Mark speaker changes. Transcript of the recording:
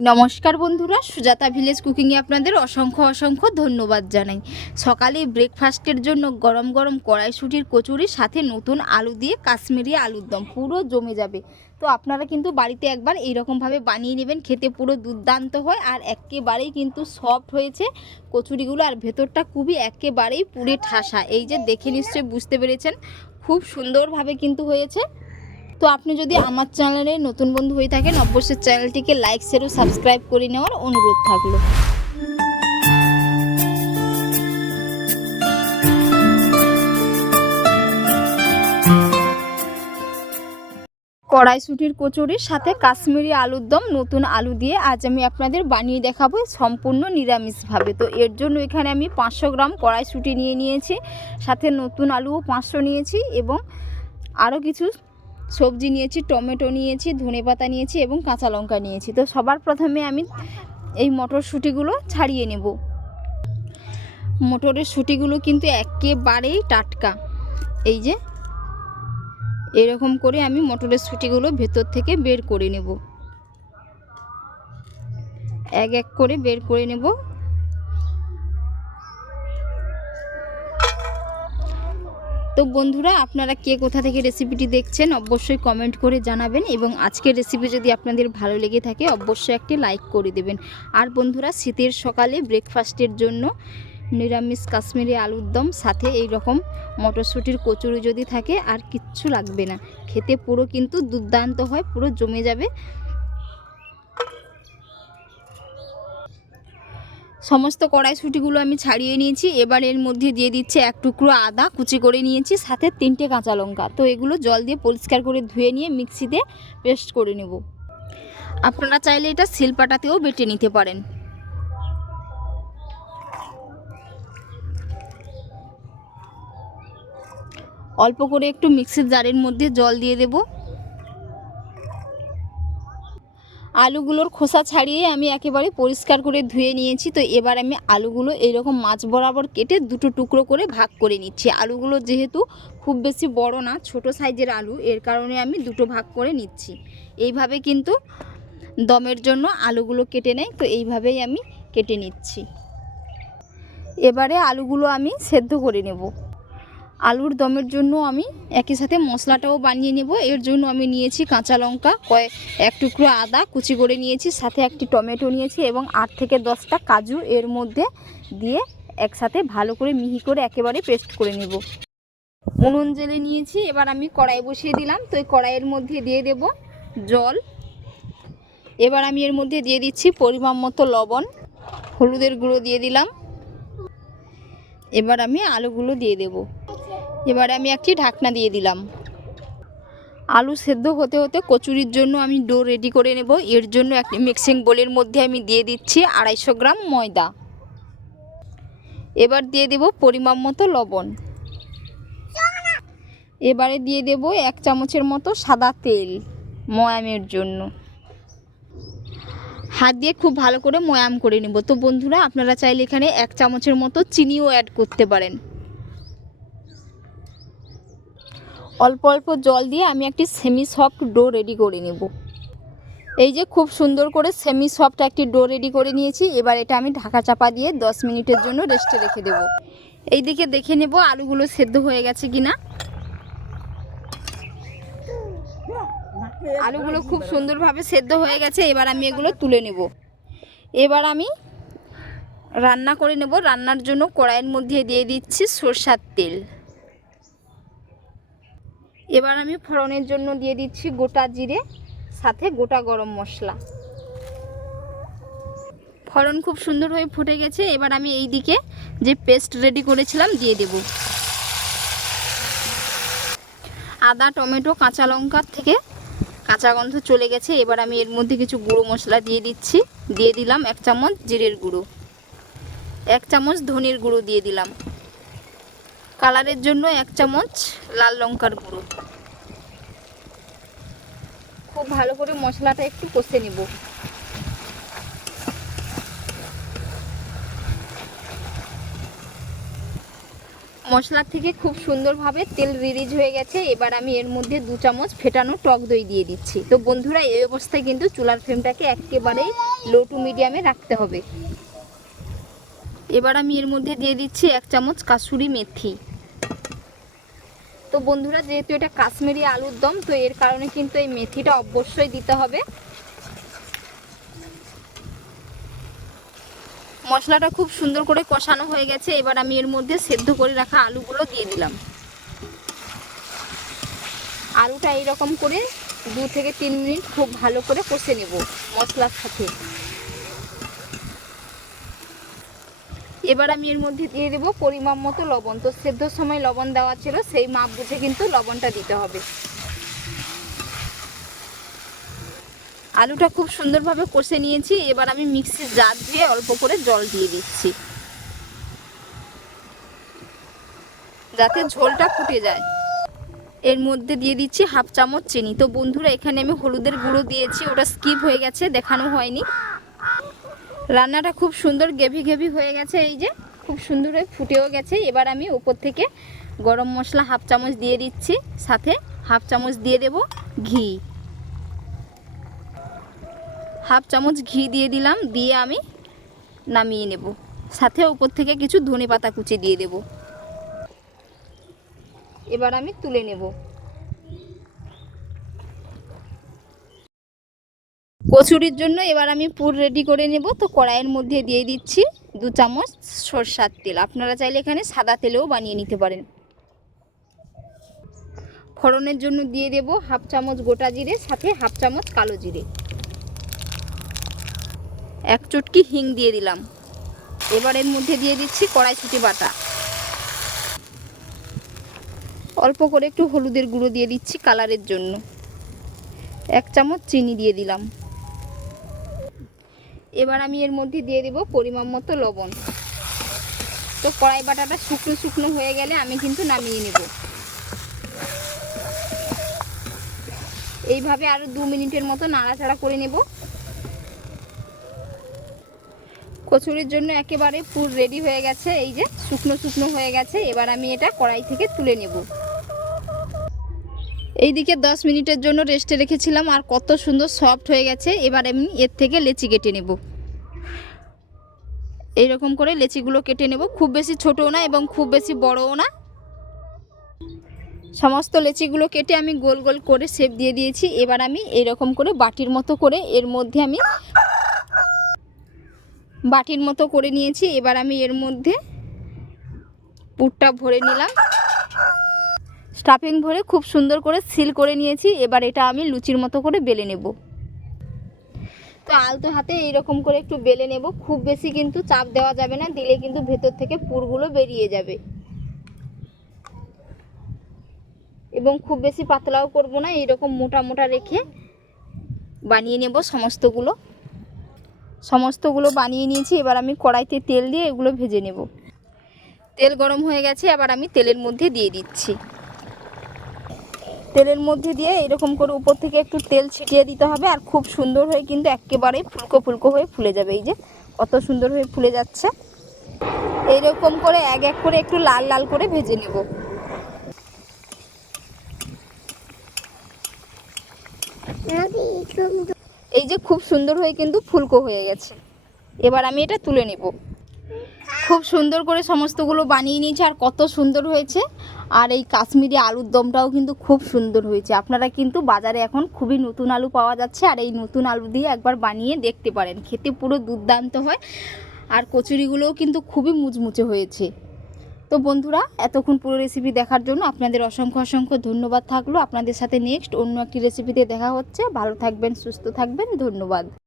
Speaker 1: নমস্কার বন্ধুরা, সুজাতা ভিলেজ কুকিংয়ে আপনাদের অসংখ্য অসংখ্য ধন্যবাদ জানাই। সকালে ব্রেকফাস্টের জন্য গরম গরম কড়াইশুটির কচুরির সাথে নতুন আলু দিয়ে কাশ্মীরি আলুর দম, পুরো জমে যাবে। তো আপনারা কিন্তু বাড়িতে একবার এইরকমভাবে বানিয়ে নেবেন, খেতে পুরো দুর্দান্ত হয় আর একেবারেই কিন্তু সফট হয়েছে কচুরিগুলো আর ভেতরটা খুবই একেবারেই পুরে ঠাসা। এই যে দেখে নিশ্চয়ই বুঝতে পেরেছেন, খুব সুন্দরভাবে কিন্তু হয়েছে। তো আপনি যদি আমার চ্যানেলে নতুন বন্ধু হয়ে থাকেন, অবশ্যই চ্যানেলটিকে লাইক শেয়ার ও সাবস্ক্রাইব করে নেওয়ার অনুরোধ থাকল। কড়াইশুটির কচুরির সাথে কাশ্মীরি আলুর দম, নতুন আলু দিয়ে আজ আমি আপনাদের বানিয়ে দেখাবো সম্পূর্ণ নিরামিষভাবে। তো এর জন্য এখানে আমি পাঁচশো গ্রাম কড়াইশুটি নিয়ে নিয়েছি, সাথে নতুন আলুও পাঁচশো নিয়েছি এবং আরও কিছু সবজি নিয়েছি, টমেটো নিয়েছি ধনেপাতা নিয়েছি এবং কাঁচা লঙ্কা নিয়েছি। তো সবার প্রথমে আমি এই মটরশুঁটিগুলো ছাড়িয়ে নেব। মটরের শুঁটিগুলো কিন্তু একেবারেই টাটকা। এই যে, এরকম করে আমি মটরের শুঁটিগুলো ভেতর থেকে বের করে নেব। এক এক করে বের করে নেব। তো বন্ধুরা, আপনারা কে কোথা থেকে রেসিপিটি দেখছেন অবশ্যই কমেন্ট করে জানাবেন এবং আজকের রেসিপি যদি আপনাদের ভালো লেগে থাকে, অবশ্যই একটি লাইক করে দেবেন। আর বন্ধুরা, শীতের সকালে ব্রেকফাস্টের জন্য নিরামিষ কাশ্মীরি আলুর দম, সাথে এই রকম মটরশুঁটির কচুরি যদি থাকে, আর কিচ্ছু লাগবে না। খেতে পুরো কিন্তু দুর্দান্ত হয়, পুরো জমে যাবে। সমস্ত কড়াইশুঁটিগুলো আমি ছাড়িয়ে নিয়েছি। এবার এর মধ্যে দিয়ে দিচ্ছে এক টুকরো আদা, কুচি করে নিয়েছি, সাথে তিনটে কাঁচা লঙ্কা। তো এগুলো জল দিয়ে পরিষ্কার করে ধুয়ে নিয়ে মিক্সিতে পেস্ট করে নেব। আপনারা চাইলে এটা শিলপাটাতেও বেটে নিতে পারেন। অল্প করে একটু মিক্সির জারের মধ্যে জল দিয়ে দেব। আলুগুলোর খোসা ছাড়িয়ে আমি একেবারে পরিষ্কার করে ধুয়ে নিয়েছি। তো এবার আমি আলুগুলো এইরকম মাছ বরাবর কেটে দুটো টুকরো করে ভাগ করে নিচ্ছি। আলুগুলো যেহেতু খুব বেশি বড় না, ছোট সাইজের আলু, এর কারণে আমি দুটো ভাগ করে নিচ্ছি। এইভাবে কিন্তু দমের জন্য আলুগুলো কেটে নেয় তো এইভাবেই আমি কেটে নিচ্ছি। এবারে আলুগুলো আমি সেদ্ধ করে নেব। আলুর দমের জন্য আমি একই সাথে মশলাটাও বানিয়ে নেব। এর জন্য আমি নিয়েছি কাঁচা লঙ্কা, কয়েক, এক টুকরো আদা, কুচি করে নিয়েছি, সাথে একটি টমেটো নিয়েছি এবং আট থেকে দশটা কাজু এর মধ্যে দিয়ে একসাথে ভালো করে মিহি করে একেবারে পেস্ট করে নেব। উনুন জেলে নিয়েছি, এবার আমি কড়াই বসিয়ে দিলাম। তো এই কড়াইয়ের মধ্যে দিয়ে দেব জল। এবার আমি এর মধ্যে দিয়ে দিচ্ছি পরিমাণ মতো লবণ। হলুদের গুঁড়ো দিয়ে দিলাম। এবার আমি আলুগুলো দিয়ে দেবো। এবারে আমি একটি ঢাকনা দিয়ে দিলাম। আলু সেদ্ধ হতে হতে কচুরির জন্য আমি ডো রেডি করে নেব। এর জন্য একটি মিক্সিং বোলের মধ্যে আমি দিয়ে দিচ্ছি আড়াইশো গ্রাম ময়দা। এবার দিয়ে দেব পরিমাণ মতো লবণ। এবারে দিয়ে দেব এক চামচের মতো সাদা তেল ময়ামের জন্য। হাত দিয়ে খুব ভালো করে ময়াম করে নেব। তো বন্ধুরা, আপনারা চাইলে এখানে এক চামচের মতো চিনিও অ্যাড করতে পারেন। অল্প অল্প জল দিয়ে আমি একটি সেমি সফট ডো রেডি করে নেব। এই যে খুব সুন্দর করে সেমি সফট একটি ডো রেডি করে নিয়েছি, এবার এটা আমি ঢাকা চাপা দিয়ে 10 মিনিটের জন্য রেস্টে রেখে দেব। এই দিকে দেখে নেব আলুগুলো সেদ্ধ হয়ে গেছে কিনা। আলুগুলো খুব সুন্দরভাবে সেদ্ধ হয়ে গেছে, এবার আমি এগুলো তুলে নেব। এবার আমি রান্না করে নেব। রান্নার জন্য কড়াইয়ের মধ্যে দিয়ে দিচ্ছি সরষার তেল। এবার আমি ফোড়নের জন্য দিয়ে দিচ্ছি গোটা জিরে, সাথে গোটা গরম মশলা। ফোড়ন খুব সুন্দর হয়ে ফুটে গেছে, এবার আমি এই দিকে যে পেস্ট রেডি করেছিলাম দিয়ে দেব। আদা, টমেটো, কাঁচা লঙ্কার থেকে কাঁচা গন্ধ চলে গেছে, এবার আমি এর মধ্যে কিছু গুঁড়ো মশলা দিয়ে দিচ্ছি। দিয়ে দিলাম এক চামচ জিরের গুঁড়ো। এক চামচ ধনের গুঁড়ো দিয়ে দিলাম। কালারের জন্য এক চামচ লাল লঙ্কার গুঁড়ো। খুব ভালো করে মশলাটা একটু কষে নেব। মশলা থেকে খুব সুন্দরভাবে তেল রিলিজ হয়ে গেছে, এবার আমি এর মধ্যে দু চামচ ফেটানো টক দই দিয়ে দিচ্ছি। তো বন্ধুরা, এই অবস্থায় কিন্তু চুলার ফ্লেমটাকে একেবারেই লো টু মিডিয়ামে রাখতে হবে। এবার আমি এর মধ্যে দিয়ে দিচ্ছি এক চামচ কাসুরি মেথি। তো বন্ধুরা, যেহেতু এটা কাশ্মীরি আলুর দম, তো এর কারণে কিন্তু এই মেথিটা অবশ্যই দিতে হবে। মশলাটা খুব সুন্দর করে কষানো হয়ে গেছে। এবার আমি এর মধ্যে সেদ্ধ করে রাখা আলুগুলো দিয়ে দিলাম। আলুটা এইরকম করে দু থেকে তিন মিনিট খুব ভালো করে কষে নেব মশলার সাথে। এবার আমি এর মধ্যে দিয়ে দেবো পরিমাপ মতো লবণ। তো সেদ্ধর সময় লবণ দেওয়া ছিল, সেই মাপ বুঝে কিন্তু লবণটা দিতে হবে। আলুটা খুব সুন্দরভাবে কষে নিয়েছি, এবার আমি মিক্সির জার দিয়ে অল্প করে জল দিয়ে দিচ্ছি। যাতে ঝোলটা ফুটে যায়। এর মধ্যে দিয়ে দিচ্ছি হাফ চামচ চিনি। তো বন্ধুরা, এখানে আমি হলুদের গুঁড়ো দিয়েছি, ওটা স্কিপ হয়ে গেছে, দেখানো হয়নি। রান্নাটা খুব সুন্দর গেভি গেভি হয়ে গেছে এই যে। খুব সুন্দর ফুটেও গেছে। এবার আমি উপর থেকে গরম মশলা হাফ চামচ দিয়ে দিচ্ছি। সাথে হাফ চামচ দিয়ে দেব ঘি। হাফ চামচ ঘি দিয়ে দিলাম। দিয়ে আমি নামিয়ে নেব। সাথে উপর থেকে কিছু ধনে পাতা কুচি দিয়ে দেব। এবার আমি তুলে নেব। কচুরির জন্য এবার আমি পুর রেডি করে নেব। তো কড়াইয়ের মধ্যে দিয়ে দিচ্ছি দু চামচ সরষার তেল। আপনারা চাইলে এখানে সাদা তেলেও বানিয়ে নিতে পারেন। ফোড়নের জন্য দিয়ে দেব হাফ চামচ গোটা জিরে, সাথে হাফ চামচ কালো জিরে। এক চটকি হিং দিয়ে দিলাম। এবার এর মধ্যে দিয়ে দিচ্ছি কড়াইশুটি বাটা। অল্প করে একটু হলুদের গুঁড়ো দিয়ে দিচ্ছি কালারের জন্য। এক চামচ চিনি দিয়ে দিলাম। এবার আমি এর মধ্যে দিয়ে দেব পরিমাণ মতো লবণ। তো কড়াই বাটাটা শুকনো শুকনো হয়ে গেলে আমি কিন্তু নামিয়ে নেব। এইভাবে আরও দু মিনিটের মতো নাড়াচাড়া করে নেব। কচুরির জন্য একেবারে পুর রেডি হয়ে গেছে, এই যে শুকনো শুকনো হয়ে গেছে। এবার আমি এটা কড়াই থেকে তুলে নেব। এইদিকে দশ মিনিটের জন্য রেস্টে রেখেছিলাম আর কত সুন্দর সফট হয়ে গেছে। এবার আমি এর থেকে লেচি কেটে নেব। এইরকম করে লেচিগুলো কেটে নেব। খুব বেশি ছোটও না এবং খুব বেশি বড়ও না। সমস্ত লেচিগুলো কেটে আমি গোল গোল করে শেপ দিয়ে দিয়েছি। এবার আমি এইরকম করে বাটির মতো করে এর মধ্যে আমি বাটির মতো করে নিয়েছি। এবার আমি এর মধ্যে পুরটা ভরে নিলাম। স্টাফিং ভরে খুব সুন্দর করে সিল করে নিয়েছি। এবার এটা আমি লুচির মতো করে বেলে নেব। তো আলতো হাতে এইরকম করে একটু বেলে নেব। খুব বেশি কিন্তু চাপ দেওয়া যাবে না, দিলে কিন্তু ভেতর থেকে পুরগুলো বেরিয়ে যাবে। এবং খুব বেশি পাতলাও করব না, এইরকম মোটা মোটা রেখে বানিয়ে নেব সমস্তগুলো। সমস্তগুলো বানিয়ে নিয়েছি, এবার আমি কড়াইতে তেল দিয়ে এগুলো ভেজে নেব। তেল গরম হয়ে গেছে আবার আমি তেলের মধ্যে দিয়ে দিচ্ছি। তেলের মধ্যে দিয়ে এরকম করে উপর থেকে একটু তেল ছিটিয়ে দিতে হবে আর খুব সুন্দর হয়ে কিন্তু একেবারেই ফুলকো ফুলকো হয়ে ফুলে যাবে। এই যে কত সুন্দর হয়ে ফুলে যাচ্ছে। এইরকম করে এক এক করে একটু লাল লাল করে ভেজে নেব। এই যে খুব সুন্দর হয়ে কিন্তু ফুলকো হয়ে গেছে। এবার আমি এটা তুলে নেব। খুব সুন্দর করে সমস্তগুলো বানিয়ে নিয়েছি আর কত সুন্দর হয়েছে। আর এই কাশ্মীরি আলুর দমটাও কিন্তু খুব সুন্দর হয়েছে। আপনারা কিন্তু বাজারে এখন খুবই নতুন আলু পাওয়া যাচ্ছে আর এই নতুন আলু দিয়ে একবার বানিয়ে দেখতে পারেন। খেতে পুরো দুর্দান্ত হয় আর কচুরিগুলোও কিন্তু খুবই মুচমুচে হয়েছে। তো বন্ধুরা, এতক্ষণ পুরো রেসিপি দেখার জন্য আপনাদের অসংখ্য অসংখ্য ধন্যবাদ থাকল। আপনাদের সাথে নেক্সট অন্য একটি রেসিপিতে দেখা হচ্ছে। ভালো থাকবেন, সুস্থ থাকবেন। ধন্যবাদ।